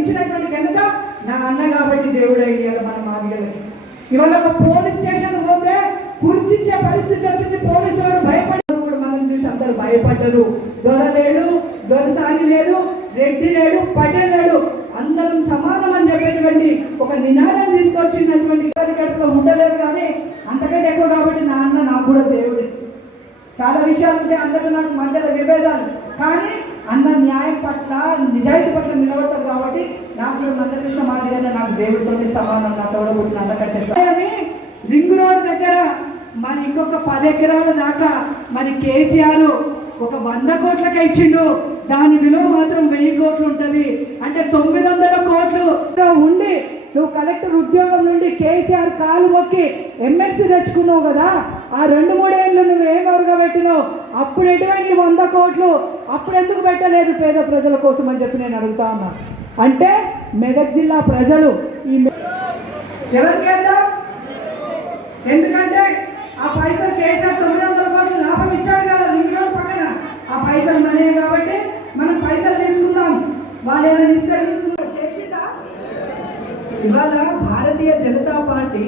ఇచ్చినటువంటి ఘనత నా అన్న కాబట్టి దేవుడు అయ్యాడు మన మాదిగలకి. ఇవాళ ఒక పోలీస్ స్టేషన్ పోతే కుర్చిచ్చే పరిస్థితి వచ్చింది. పోలీసు వాడు భయపడ్డారు కూడా. మనం చూసి అందరూ భయపడ్డరు. దొర లేడు దొరసాని లేదు రెడ్డి లేడు పటేల్ లేడు. అందరం సమానం అని చెప్పేటువంటి ఒక నినాదం తీసుకొచ్చినటువంటి గారి కడుపులో ఉండలేదు కానీ అంతకంటే ఎక్కువ కాబట్టి నా అన్న నాకు కూడా దేవుడే. చాలా విషయాలు ఉంటాయి అందరూ నాకు మధ్యలో విభేదాలు. కానీ అన్న న్యాయం పట్ల నిజాయితీ పట్ల నిలబడతారు కాబట్టి నాకు కూడా మందకృష్ణ మాదిరిగానే నాకు దేవుడితోనే సమానం నా తోడబుట్టిన అన్నకంటే సమానం. అని రింగ్ రోడ్ దగ్గర మరి ఇంకొక పది ఎకరాల దాకా మరి కేసీఆర్ ఒక వంద కోట్లకే ఇచ్చిండు దాని విలువ మాత్రం వెయ్యి కోట్లు ఉంటుంది అంటే తొమ్మిది వందల కోట్లు ఉండి నువ్వు కలెక్టర్ ఉద్యోగం నుండి కేసీఆర్ కాలు మొక్కి ఎమ్మెల్సీ తెచ్చుకున్నావు కదా ఆ రెండు మూడేళ్ళు నువ్వు ఏం పెట్టినావు? అప్పుడు ఎటువంటి వంద కోట్లు? అప్పుడు ఎందుకు పెట్టలేదు పేద ప్రజల కోసం అని చెప్పి నేను అడుగుతా ఉన్నా. అంటే మెదక్ జిల్లా ప్రజలు ఈ ఎవరికేద్దాం ఎందుకంటే ఆ పైసలు కేసీఆర్ తొమ్మిది వందల కోట్లు లాభం ఇచ్చాడు కదా రింగ్ రోడ్ పక్కన. ఆ పైసలు మనీ కాబట్టి మనం పైసలు తీసుకుందాం. వాళ్ళు ఏమైనా ఇస్తే చేసిందా? ఇవాళ భారతీయ జనతా పార్టీ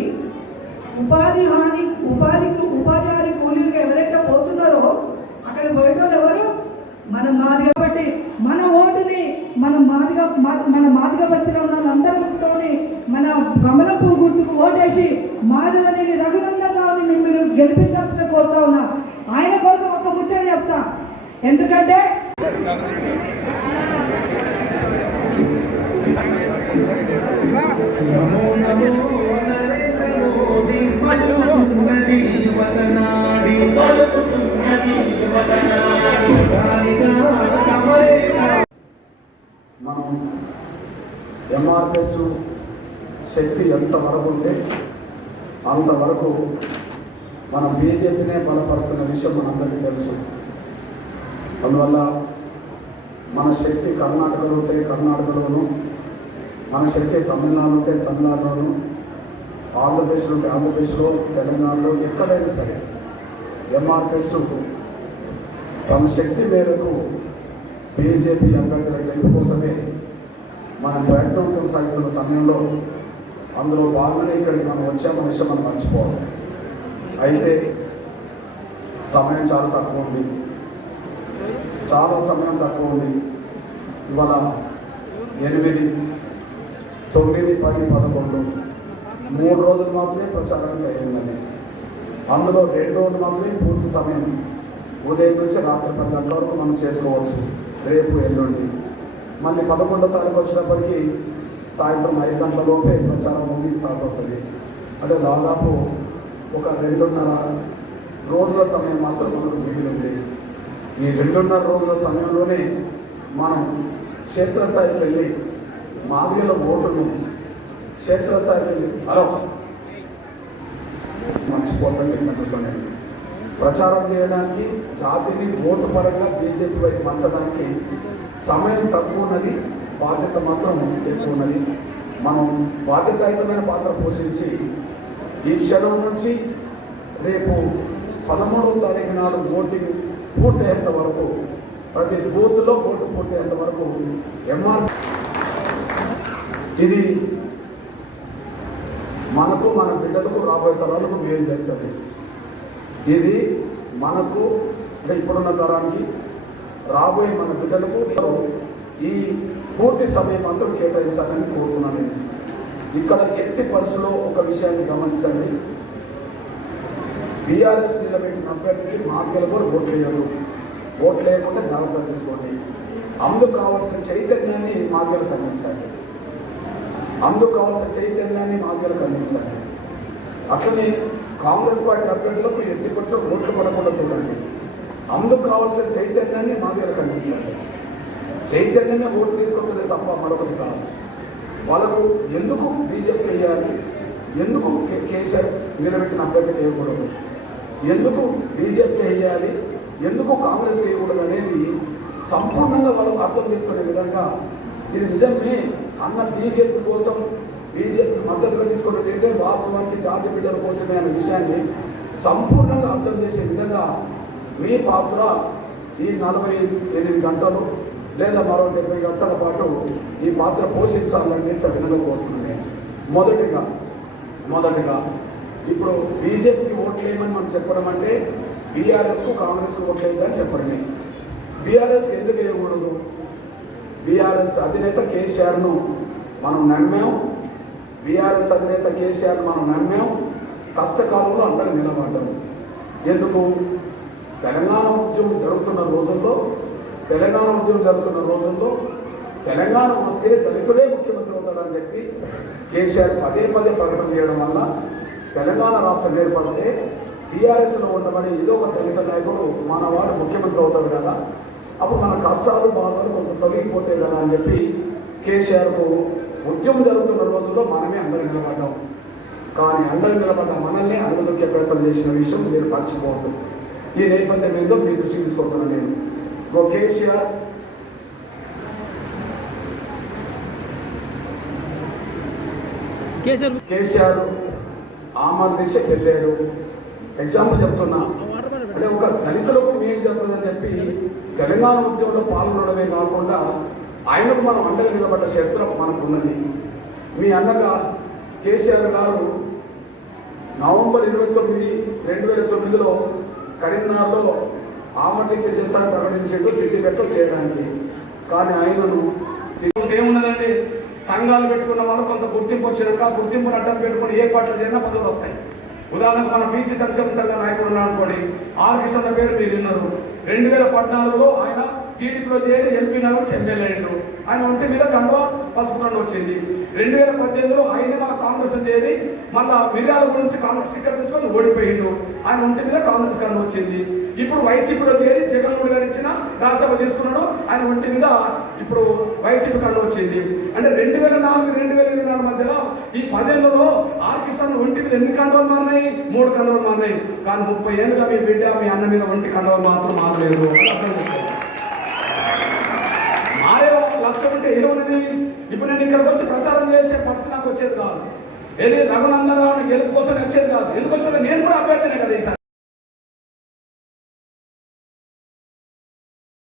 ఉపాధి హాని ఉపాధికి ఉపాధి హాని కూలీలుగా ఎవరైతే పోతున్నారో అక్కడ పోయేటోళ్ళు ఎవరు? మన మాది కాబట్టి మన ఓటుని మన మాదిగా మా- మన మాదిగ బస్తిలో ఉన్న వాళ్ళందరితో మన కమలపు గుర్తుకు ఓటేసి మాధవని రఘునందన్ రావుని మిమ్మల్ని గెలిపించాల్సిన కోరుతా ఉన్నా. ఆయన కోసం ఒక ముచ్చట చెప్తా. ఎందుకంటే శక్తి ఎంతవరకు ఉంటే అంతవరకు మనం బీజేపీనే బలపరుస్తున్న విషయం మనందరికీ తెలుసు. అందువల్ల మన శక్తి కర్ణాటకలో ఉంటే కర్ణాటకలోను మన శక్తి తమిళనాడు ఉంటే తమిళనాడులోను ఆంధ్రప్రదేశ్లో ఉంటే ఆంధ్రప్రదేశ్లో తెలంగాణలో ఎక్కడైనా సరే ఎంఆర్పిఎస్ తమ శక్తి మేరకు బీజేపీ అభ్యర్థుల గెలుపు కోసమే మనం ప్రయత్నం కొనసాగుతున్న సమయంలో అందులో భాగంగానే ఇక్కడికి మనం వచ్చామన్న విషయం మనం మర్చిపోవాలి. అయితే సమయం చాలా తక్కువ ఉంది. చాలా సమయం తక్కువ ఉంది. ఇవాళ ఎనిమిది తొమ్మిది పది పదకొండు. మూడు రోజులు మాత్రమే ప్రచారానికి అయిందని అందులో రెండు రోజులు మాత్రమే పూర్తి సమయం. ఉదయం నుంచి రాత్రి పది గంటల వరకు మనం చేసుకోవచ్చు రేపు ఎల్లుండి. మళ్ళీ పదకొండో తారీఖు వచ్చినప్పటికీ సాయంత్రం ఐదు గంటల లోపే ప్రచారం ముగి స్టార్ట్ అవుతుంది. అంటే దాదాపు ఒక రెండున్నర రోజుల సమయం మాత్రం మనకు మిగిలి ఉంది. ఈ రెండున్నర రోజుల సమయంలోనే మనం క్షేత్రస్థాయికి వెళ్ళి మాదిగల ఓటును క్షేత్రస్థాయికి వెళ్ళి హలో. మర్చిపోతండి కనిపిస్తున్నాయి ప్రచారం చేయడానికి జాతిని ఓటు పరంగా బీజేపీ వైపు పంచడానికి సమయం తక్కువ ఉన్నది బాధ్యత మాత్రం ఎక్కువ ఉన్నది మనం బాధ్యతాయుతమైన పాత్ర పోషించి ఈ క్షణం నుంచి రేపు పదమూడవ తారీఖు నాడు ఓటింగ్ పూర్తయ్యేంత వరకు ప్రతి బూత్లో ఓటు పూర్తయ్యేంత వరకు ఎంఆర్ ఇది మనకు మన బిడ్డలకు రాబోయే తరాలకు మేలు చేస్తుంది. ఇది మనకు అంటే ఇప్పుడున్న తరానికి రాబోయే మన బిడ్డలకు ఈ పూర్తి సమయం మాత్రం కేటాయించాలని కోరుతున్నాను నేను. ఇక్కడ ఎట్టి పర్సులో ఒక విషయాన్ని గమనించండి. బీఆర్ఎస్ నిలబెట్టిన అభ్యర్థికి మార్గాలు కూడా ఓట్లు వేయరు. ఓట్లు వేయకుండా జాగ్రత్త తీసుకోండి. అందుకు కావాల్సిన చైతన్యాన్ని మార్గాలకు అందించండి. అందుకు కావాల్సిన చైతన్యాన్ని మార్గాలకు అందించాలి అట్లనే కాంగ్రెస్ పార్టీ అభ్యర్థులకు ఎట్టి పర్సెంట్ ఓట్లు పడకుండా చూడండి. అందుకు కావాల్సిన చైతన్యాన్ని మార్గాలకు అందించాలి చైతన్యమే ఓటు తీసుకొస్తుంది తప్ప మరొకటి కాదు. వాళ్ళకు ఎందుకు బీజేపీ వేయాలి ఎందుకు కేసీఆర్ నిలబెట్టిన అభ్యర్థి వేయకూడదు? ఎందుకు బీజేపీ వేయాలి ఎందుకు కాంగ్రెస్ వేయకూడదు అనేది సంపూర్ణంగా వాళ్ళకు అర్థం చేసుకునే విధంగా ఇది నిజమే. అన్న బీజేపీ కోసం బీజేపీ మద్దతుగా తీసుకున్నట్టు వాస్తవానికి జాతి బిడ్డల కోసమే అనే విషయాన్ని సంపూర్ణంగా అర్థం చేసే విధంగా మీ పాత్ర ఈ నలభై ఎనిమిది గంటలు లేదా మరో డెబ్బై గంటల పాటు ఈ పాత్ర పోషించాలని సవినగా కోరుతున్నాను. మొదటిగా మొదటిగా ఇప్పుడు బీజేపీకి ఓట్లు మనం చెప్పడం అంటే బీఆర్ఎస్కు కాంగ్రెస్కు ఓట్లు చెప్పడమే. బీఆర్ఎస్కి ఎందుకు వేయకూడదు? బీఆర్ఎస్ అధినేత కేసీఆర్ను మనం నమ్మాం. బీఆర్ఎస్ అధినేత కేసీఆర్ మనం నమ్మాం. కష్టకాలంలో అందరూ నిలబడ్డాం. ఎందుకు? తెలంగాణ ఉద్యమం జరుగుతున్న రోజుల్లో తెలంగాణ ఉద్యమం జరుగుతున్న రోజుల్లో తెలంగాణ వస్తే దళితుడే ముఖ్యమంత్రి అవుతాడని చెప్పి కేసీఆర్ పదే పదే ప్రకటన చేయడం వల్ల తెలంగాణ రాష్ట్రం ఏర్పడితే టీఆర్ఎస్లో ఉండమని ఏదో ఒక దళిత నాయకుడు మనవాడు ముఖ్యమంత్రి అవుతాడు కదా. అప్పుడు మన కష్టాలు బాధలు కొంత తొలగిపోతాయి కదా అని చెప్పి కేసీఆర్కు ఉద్యమం జరుగుతున్న రోజుల్లో మనమే అందరూ నిలబడ్డాం. కానీ అందరూ నిలబడ్డ మనల్ని అనుమతికే ప్రయత్నం చేసిన విషయం మీరు మర్చిపోతుంది ఈ నేపథ్యం ఏందో మీ దృష్టికి తీసుకుంటున్నాను నేను. ఓ కేసీఆర్ కేసీఆర్ దీక్షకి వెళ్ళాడు. ఎగ్జాంపుల్ చెప్తున్నా. అంటే ఒక దళితులకు మేలు జరుగుతుందని చెప్పి తెలంగాణ ఉద్యమంలో పాల్గొనడమే కాకుండా ఆయనకు మనం అండగా నిలబడ్డ చరిత్ర మనకు ఉన్నది మీ అన్నగా కేసీఆర్ గారు నవంబర్ ఇరవై తొమ్మిది రెండు వేల తొమ్మిదిలో కరీంనగర్లో ఆమటి దీక్ష చేస్తానని సిద్ధి సిద్దిపేటలో చేయడానికి. కానీ ఆయనను ఏమున్నదండి? సంఘాలు పెట్టుకున్న వాళ్ళు కొంత గుర్తింపు వచ్చినాక గుర్తింపును అడ్డం పెట్టుకుని ఏ పాటలు చేరినా పదవులు వస్తాయి. ఉదాహరణకు మన బీసీ సంక్షేమ సంఘ నాయకుడు ఉన్నాడు అనుకోండి ఆర్ కృష్ణ పేరు మీరు విన్నారు. రెండు వేల పద్నాలుగులో ఆయన టీడీపీలో చేరి ఎంపీ నగర్ ఎమ్మెల్యే అయ్యాడు ఆయన ఒంటి మీద కండువ పసుపు రంగు వచ్చింది. రెండు వేల పద్దెనిమిదిలో ఆయనే మన కాంగ్రెస్ చేరి మళ్ళా మిర్యాల గురించి కాంగ్రెస్ టికెట్ తెచ్చుకొని ఓడిపోయిండు. ఆయన ఒంటి మీద కాంగ్రెస్ కండు వచ్చింది. ఇప్పుడు వైసీపీలో చేరి జగన్మోహన్ గారు ఇచ్చిన రాజ్యసభ తీసుకున్నాడు. ఆయన ఒంటి మీద ఇప్పుడు వైసీపీ కండు వచ్చింది. అంటే రెండు వేల నాలుగు రెండు వేల ఇరవై నాలుగు మధ్యలో ఈ పదేళ్ళలో ఆర్కిస్తాన్ ఒంటి మీద ఎన్ని కండువలు మారినాయి? మూడు కండువలు మారినాయి. కానీ ముప్పై ఏళ్ళుగా మీ బిడ్డ మీ అన్న మీద ఒంటి కండువలు మాత్రం మారలేదు. అర్థం చేసుకోండి. లక్ష్యం అంటే ఏమున్నది ఇప్పుడు నేను ఇక్కడికి వచ్చి ప్రచారం చేసే పరిస్థితి నాకు వచ్చేది కాదు. ఏది రఘునందనరావు గెలుపు కోసం వచ్చేది కాదు. ఎందుకు వచ్చేది నేను కూడా అభ్యర్థినే కదా ఈసారి.